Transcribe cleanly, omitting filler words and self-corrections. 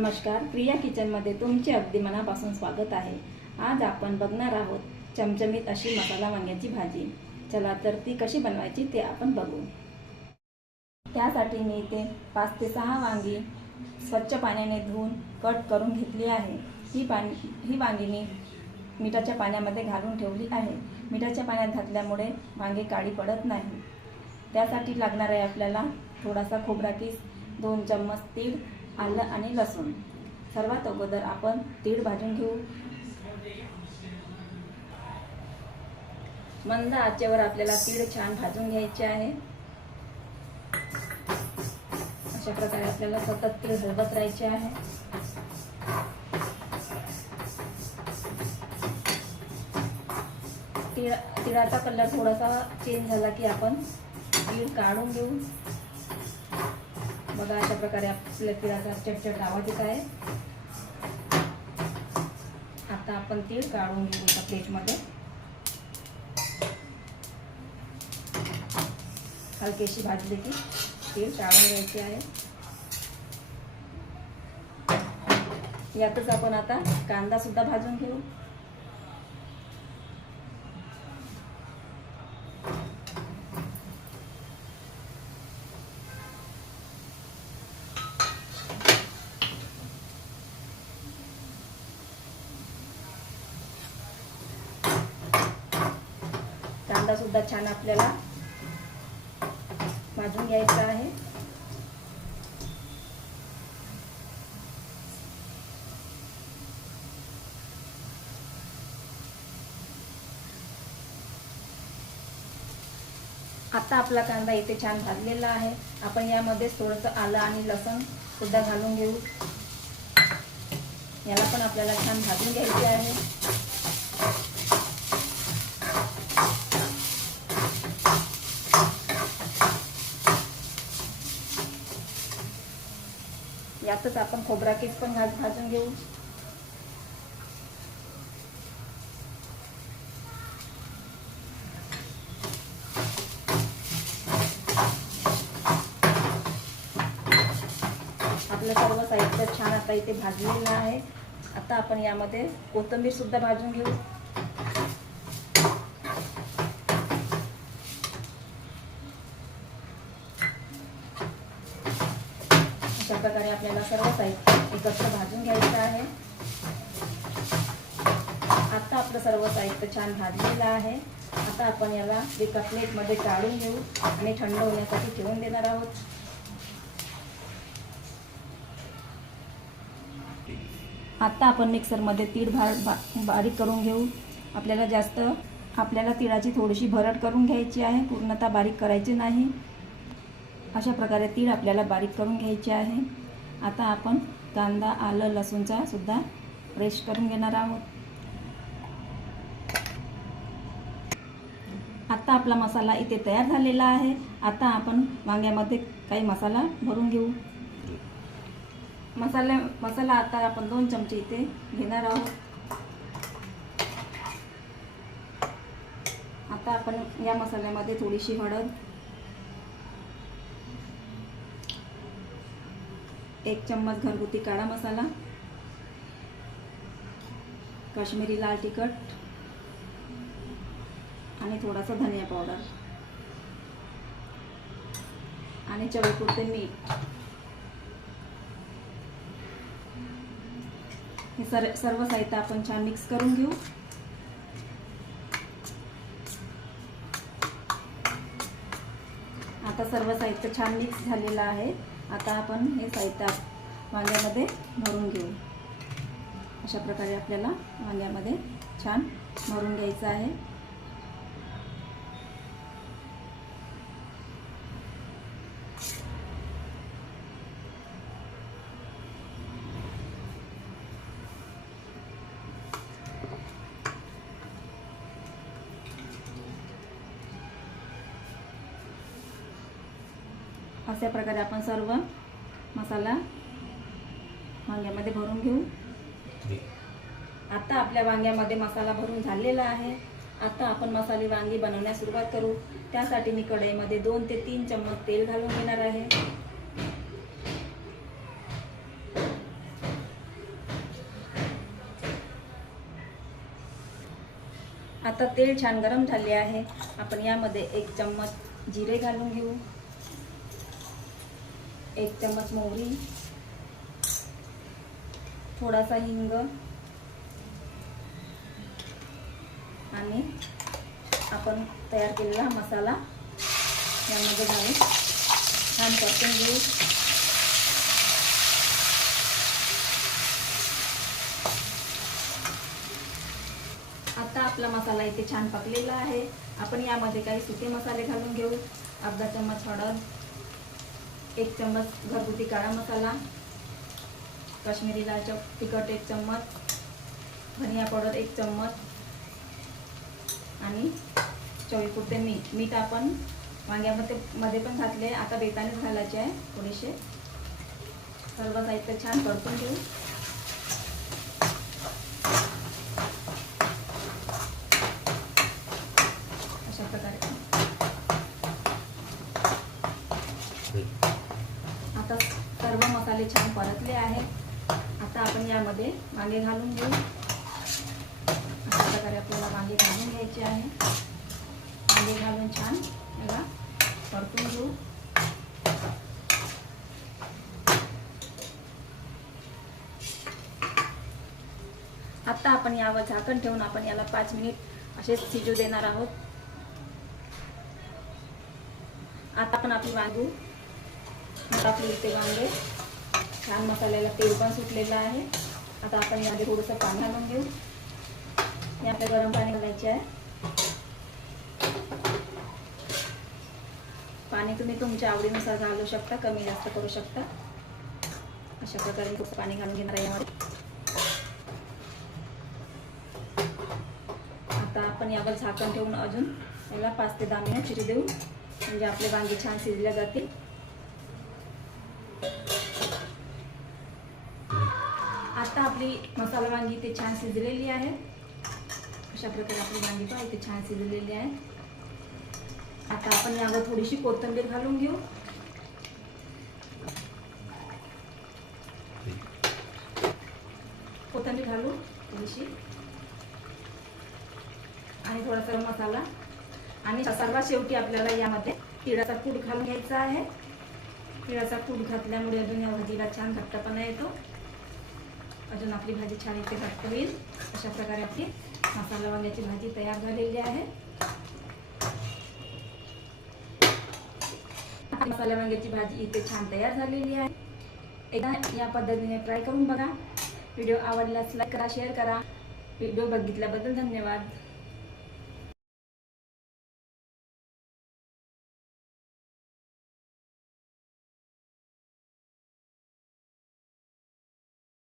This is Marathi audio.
नमस्कार, प्रिया किचनमध्ये तुमचे अगदी मनापासून स्वागत आहे। आज आपण बघणार आहोत चमचमीत अशी मसाला वांग्याची भाजी। चला तर ती कशी बनवायची ते आपण बघू। त्यासाठी मी इथे 5 ते 6 वांगी स्वच्छ पाण्याने धुवून कट करून घेतली आहे। ही वांगी मी मिठाच्या पाण्यामध्ये घालून ठेवली आहे। मिठाच्या पाण्यात घातल्यामुळे वांगे काळी पडत नाही। त्यासाठी लागणार आहे आपल्याला थोडासा खोबरा किस, 2 चम्मच तीळ, आलं आणि लसूण। सर्वात अगोदर आपण तीळ भाजून घेऊ। मंद आचेवर आपल्याला तीळ छान भाजून घ्यायचे आहे। अशा प्रकारे आपल्याला सतत तीळ हलवत राहायचे आहे। तिळाचा कलर थोडासा चेंज झाला की आपण तीळ काढून घेऊ। बघा, अशा प्रकारे आपल्या तिळाचा चटचट आवाज येत आहे। आता आपण तीळ काढून घेऊ एका प्लेटमध्ये। हलकीशी भाजली की तीळ काढून घ्यायचे आहे। यातच आपण आता कांदा सुद्धा भाजून घेऊ। कांदा सुद्धा छान आपल्याला भाजून घ्यायचा आहे। आता आपला कांदा इथे छान भाजलेला आहे। आपण यामध्ये थोडंसं आलं आणि लसूण सुद्धा घालून घेऊ। याला पण आपल्याला छान भाजून घ्यायचे आहे। यातच आपण खोबरा किस पण भाजून घेऊ। आपलं सर्व साहित्य छान आता इथे भाजलेलं आहे। आता आपण यामध्ये कोथिंबीर सुद्धा भाजून घेऊ। अशा प्रकारे आपल्याला सर्व साहित्य एकत्र भाजून घ्यायचं आहे। आता आपलं सर्व साहित्य छान भाजलेलं आहे। आता आपण याला एका प्लेटमध्ये काढून घेऊ आणि थंड होण्यासाठी ठेवून देणार आहोत। आता आपण मिक्सरमध्ये तीळ बारीक करून घेऊ। आपल्याला तिळाची थोडीशी भरड करून घ्यायची आहे, पूर्णतः बारीक करायची नाही। अशा प्रकारे तीळ आपल्याला बारीक करून घ्यायचे आहे। आता आपण कांदा, आलं, लसूणचा सुद्धा पेस्ट करून घेणार आहोत। आता आपला मसाला इथे तयार झालेला आहे। आता आपण वांग्यामध्ये काही मसाला भरून घेऊ। मसाला आता आपण 2 चमचे इथे घेणार आहोत। आता आपण या मसाल्यामध्ये थोडीशी हळद, 1 चम्मच घरगुती काळा मसाला, काश्मीरी लाल तिखट आणि थोडासा धनिया पावडर आणि चवीपुरते मीठ हे सर्व साहित्य आपण छान मिक्स करून घेऊ। आता सर्व साहित्य छान मिक्स झालेलं आहे। आता आपण हे साहित्य वांग्यामध्ये भरून घेऊ। अशा प्रकारे आपल्याला वांग्यामध्ये छान भरून घ्यायचं आहे। अशा प्रकारे आपण सर्व मसाला वांग्यामध्ये भरून घेऊ। आता आपल्या वांग्यामध्ये मसाला भरून झालेला आहे। आता आपण मसाले वांगी बनवण्यास सुरुवात करू। त्यासाठी मी कढईमध्ये 2 ते 3 चम्मच तेल घालून घेणार आहे। आता तेल छान गरम झाले आहे. आपण यामध्ये 1 चम्मच जिरे घालून घेऊ, 1 चम्मच मोहरी, थोडासा हिंग आणि आपण तयार केलेला मसाला यामध्ये घालून छान परतून घेऊ. आता आपला मसाला इथे छान पकलेला आहे. आपण यामध्ये काही सुके मसाले घालून घेऊ. अर्धा चम्मच हळद, 1 चम्मच घरगुती काळा मसाला, काश्मीरी लाल तिखट 1 चम्मच, धनिया पावडर 1 चम्मच आणि चवीपुरते मीठ आपण वांग्यामध्ये पण घातले. आता बेतानेच घालायचे आहे थोडेसे. सर्व साहित्य छान परतून घेऊ. अशा प्रकारे आता सर्व मसाले छान परतले आहेत. आता आपण यामध्ये वांगे घालून घेऊ. अशा प्रकारे आपल्याला वांगे घालून घ्यायचे आहे. वांगे घालून छान याला परतून घेऊ. आता आपण यावर झाकण ठेवून आपण याला 5 मिनिट असेच शिजू देणार आहोत. आता आपण आपली वांगी टाकली. इथे वांगे छान मसाल्याला तेल पण सुटलेलं आहे. आता आपण यामध्ये थोडंसं पाणी घालून घेऊ. यामध्ये गरम पाणी घालायचे आहे. पाणी तुम्ही तुमच्या आवडीनुसार घालू शकता, कमी जास्त करू शकता. अशा प्रकारे खूप पाणी घालून घेणार आहे यामध्ये. आता आपण यावर झाकण ठेवून अजून याला 5 ते 10 मिनिट शिजू देऊ, म्हणजे आपले वांगे छान शिजले जातील. आता आपली मसाला वांगी इथे छान शिजलेली आहे. अशा प्रकारे आपली वांगी पण इथे छान शिजलेली आहे. आता आपण यावर थोडीशी कोथिंबीर घालून घेऊ. कोथिंबीर घालू थोडीशी आणि थोडासा मसाला आणि सर्वात शेवटी आपल्याला यामध्ये तिळाचा कूट घालून घ्यायचा आहे. तिळाचा कूट घातल्यामुळे अजून या भाजीला छान घट्टपणा येतो. अजून आपली भाजी छान इथे घट्ट होईल. अशा प्रकारे आपली मसाला वांग्याची भाजी तयार झालेली आहे. मसाला वांग्याची भाजी इथे छान तयार झालेली आहे. एकदा या पद्धतीने ट्राय करून बघा. व्हिडिओ आवडल्यास लाईक करा, शेअर करा. व्हिडिओ बघितल्याबद्दल धन्यवाद.